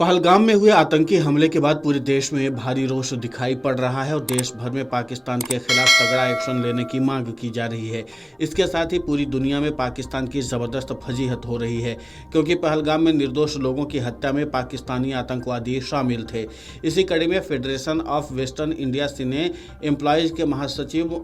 पहलगाम में हुए आतंकी हमले के बाद पूरे देश में भारी रोष दिखाई पड़ रहा है और देश भर में पाकिस्तान के खिलाफ तगड़ा एक्शन लेने की मांग की जा रही है। इसके साथ ही पूरी दुनिया में पाकिस्तान की जबरदस्त फजीहत हो रही है, क्योंकि पहलगाम में निर्दोष लोगों की हत्या में पाकिस्तानी आतंकवादी शामिल थे। इसी कड़ी में federation of western India cine employees के महासचिव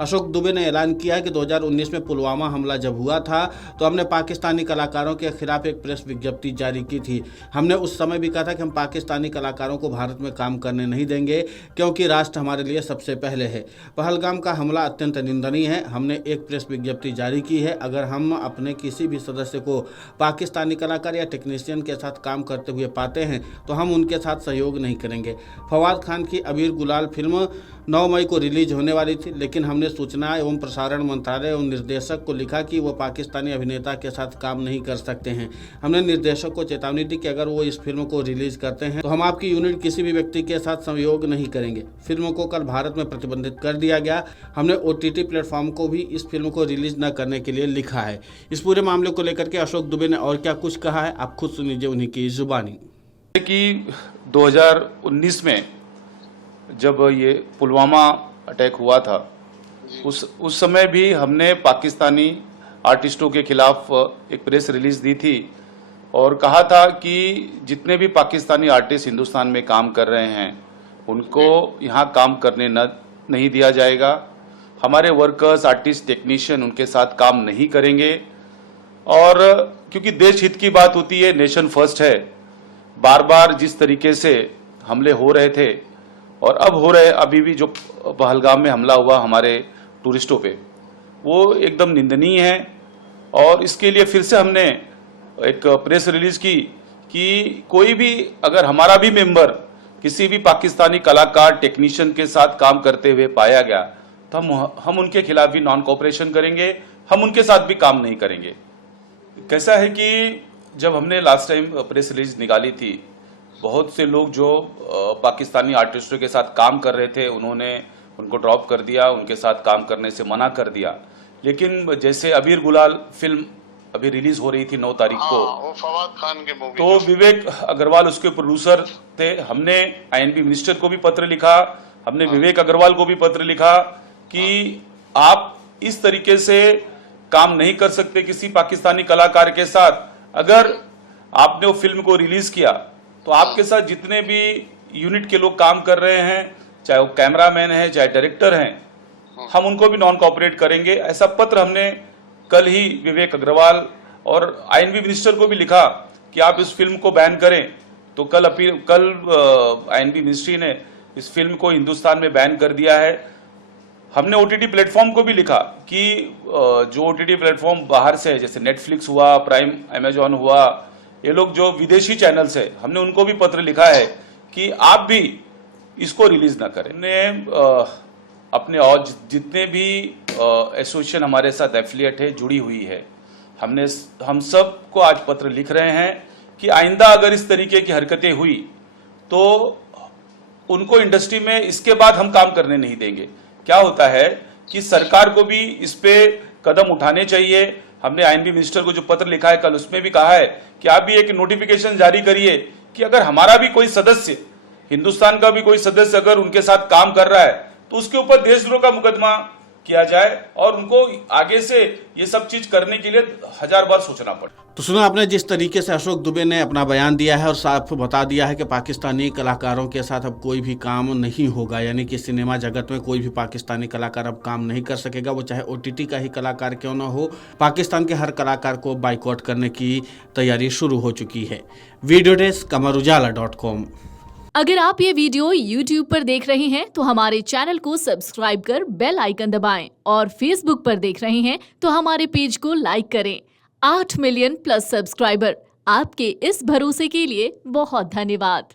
अशोक दुबे ने ऐलान किया है कि 2019 में पुलवामा हमला जब हुआ था तो हमने पाकिस्तानी कलाकारों के खिलाफ एक प्रेस विज्ञप्ति जारी की थी। हमने उस समय भी कहा था कि हम पाकिस्तानी कलाकारों को भारत में काम करने नहीं देंगे, क्योंकि राष्ट्र हमारे लिए सबसे पहले है। पहलगाम का हमला अत्यंत निंदनीय है। हमने एक प्रेस विज्ञप्ति जारी की है। अगर हम अपने किसी भी सदस्य को पाकिस्तानी कलाकार या टेक्नीशियन के साथ काम करते हुए पाते हैं तो हम उनके साथ सहयोग नहीं करेंगे। फवाद खान की अबीर गुलाल फिल्म 9 मई को रिलीज होने वाली थी, लेकिन हमने सूचना एवं प्रसारण मंत्रालय एवं निर्देशक को लिखा कि वो पाकिस्तानी अभिनेता के साथ काम नहीं कर सकते हैं। हमने निर्देशक को चेतावनी दी कि अगर वो इस फिल्म को रिलीज करते हैं तो हम आपकी यूनिट किसी भी व्यक्ति के साथ सहयोग नहीं करेंगे। फिल्म को कल भारत में प्रतिबंधित कर दिया गया। हमने OTT प्लेटफॉर्म को भी इस फिल्म को रिलीज न करने के लिए लिखा है। इस पूरे मामले को लेकर के अशोक दुबे ने और क्या कुछ कहा है, आप खुद सुन लीजिए उन्हीं की जुबानी। कि 2019 में जब ये पुलवामा अटैक हुआ था उस समय भी हमने पाकिस्तानी आर्टिस्टों के खिलाफ एक प्रेस रिलीज दी थी और कहा था कि जितने भी पाकिस्तानी आर्टिस्ट हिंदुस्तान में काम कर रहे हैं उनको यहाँ काम करने नहीं दिया जाएगा। हमारे वर्कर्स, आर्टिस्ट, टेक्नीशियन उनके साथ काम नहीं करेंगे। और क्योंकि देश हित की बात होती है, नेशन फर्स्ट है, बार बार जिस तरीके से हमले हो रहे थे और अब हो रहे, अभी भी जो पहलगाम में हमला हुआ हमारे टूरिस्टों पे, वो एकदम निंदनीय है। और इसके लिए फिर से हमने एक प्रेस रिलीज की कि कोई भी, अगर हमारा भी मेंबर किसी भी पाकिस्तानी कलाकार, टेक्नीशियन के साथ काम करते हुए पाया गया तो हम उनके खिलाफ भी नॉन कोऑपरेशन करेंगे, हम उनके साथ भी काम नहीं करेंगे। कैसा है कि जब हमने लास्ट टाइम प्रेस रिलीज निकाली थी, बहुत से लोग जो पाकिस्तानी आर्टिस्टों के साथ काम कर रहे थे उन्होंने उनको ड्रॉप कर दिया, उनके साथ काम करने से मना कर दिया। लेकिन जैसे अबीर गुलाल फिल्म अभी रिलीज हो रही थी 9 तारीख को, वो फवाद खान की मूवी, तो विवेक अग्रवाल उसके प्रोड्यूसर थे। हमने INB मिनिस्टर को भी पत्र लिखा, हमने विवेक अग्रवाल को भी पत्र लिखा कि आप इस तरीके से काम नहीं कर सकते किसी पाकिस्तानी कलाकार के साथ। अगर आपने वो फिल्म को रिलीज किया तो आपके साथ जितने भी यूनिट के लोग काम कर रहे हैं, चाहे वो कैमरामैन है, चाहे डायरेक्टर हैं, हम उनको भी नॉन कोऑपरेट करेंगे। ऐसा पत्र हमने कल ही विवेक अग्रवाल और INB मिनिस्टर को भी लिखा कि आप इस फिल्म को बैन करें। तो कल INB मिनिस्ट्री ने इस फिल्म को हिंदुस्तान में बैन कर दिया है। हमने OTT प्लेटफॉर्म को भी लिखा कि जो OTT प्लेटफॉर्म बाहर से है, जैसे नेटफ्लिक्स हुआ, प्राइम, अमेजॉन हुआ, ये लोग जो विदेशी चैनल्स है, हमने उनको भी पत्र लिखा है कि आप भी इसको रिलीज ना करें। हमने अपने और जितने भी एसोसिएशन हमारे साथ एफिलिएट है, जुड़ी हुई है, हम सब को आज पत्र लिख रहे हैं कि आइंदा अगर इस तरीके की हरकतें हुई तो उनको इंडस्ट्री में इसके बाद हम काम करने नहीं देंगे। क्या होता है कि सरकार को भी इस पे कदम उठाने चाहिए। हमने INB मिनिस्टर को जो पत्र लिखा है कल, उसमें भी कहा है कि आप भी एक नोटिफिकेशन जारी करिए कि अगर हमारा भी कोई सदस्य, हिंदुस्तान का भी कोई सदस्य अगर उनके साथ काम कर रहा है तो उसके ऊपर देशद्रोह का मुकदमा किया जाए और उनको आगे से ये सब चीज करने के लिए 1000 बार सोचना पड़े। तो सुना आपने जिस तरीके से अशोक दुबे ने अपना बयान दिया है और साफ बता दिया है कि पाकिस्तानी कलाकारों के साथ अब कोई भी काम नहीं होगा, यानी कि सिनेमा जगत में कोई भी पाकिस्तानी कलाकार अब काम नहीं कर सकेगा, वो चाहे OTT का ही कलाकार क्यों ना हो। पाकिस्तान के हर कलाकार को बाइकआउट करने की तैयारी शुरू हो चुकी है। वीडियो डेस्क कमरुजाला.com। अगर आप ये वीडियो YouTube पर देख रहे हैं तो हमारे चैनल को सब्सक्राइब कर बेल आइकन दबाएं और Facebook पर देख रहे हैं तो हमारे पेज को लाइक करें। 8 मिलियन प्लस सब्सक्राइबर, आपके इस भरोसे के लिए बहुत धन्यवाद।